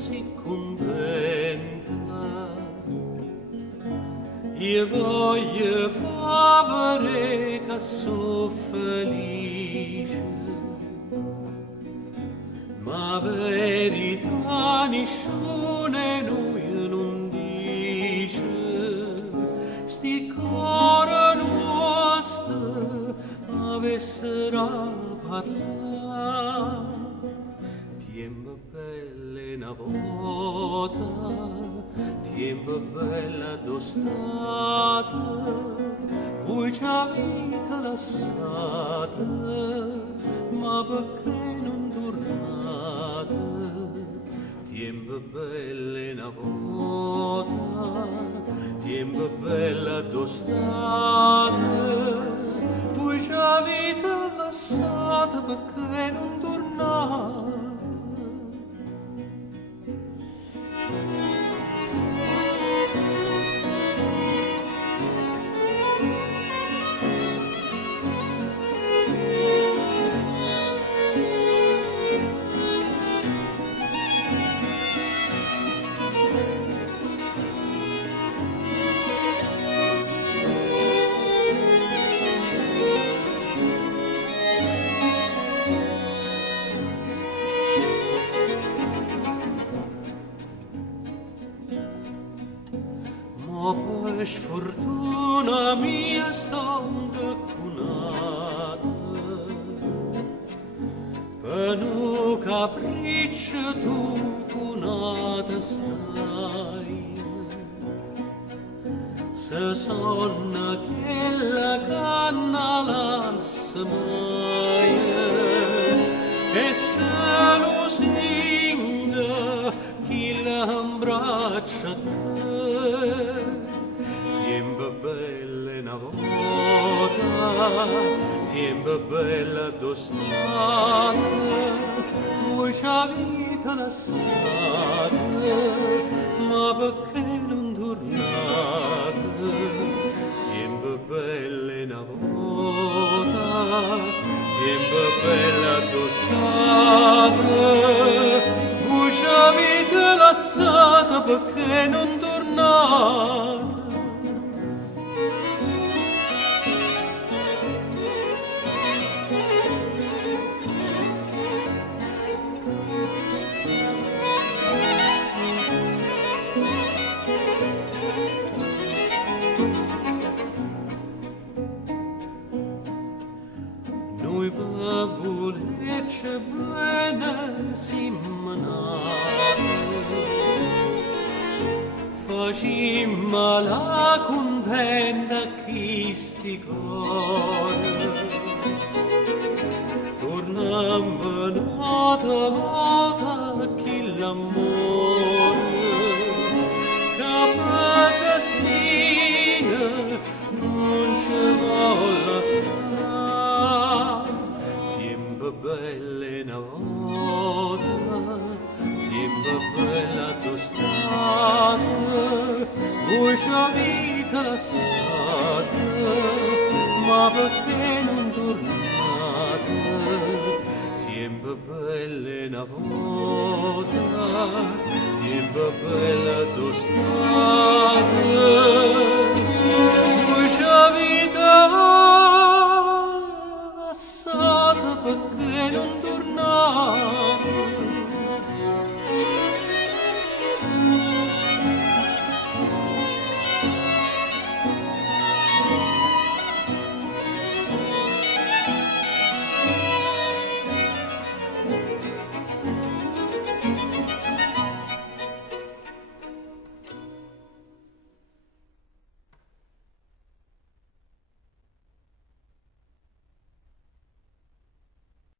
si contenta. Io voglio favore che so felice, ma verità nessuna noi non dice. Sti coro nostro avessero parlare, tempo belle una volta, tempo bella d'estate, voi ci avete lasciata, ma perché non tornate? Tempo belle una volta, tempo bella d'estate, voi ci avete lasciata, perché non tornate? Per sfortuna mia sto incunata, per un capriccio tu cunata stai, se sonna che la canna lassa mai, e se lo singa chi l'abbraccia a te. Tempo bella una volta, tempo bella d'estate, voi ci avete lasciata, ma perché non tornate? Tempo bella una volta, tempo bella d'estate, voi ci avete lasciata, perché non tornate? Noi per volerci bene siamo nati, facimmo la contenta chi sti cuore, tornammo un'altra volta chi l'amore, che per destino non ci vuole lasciare. Tempo bella una volta, tempo bella d'estate, voi ci avete lasciata, ma perché non tornate? Tempo bella una volta, tempo bella d'estate,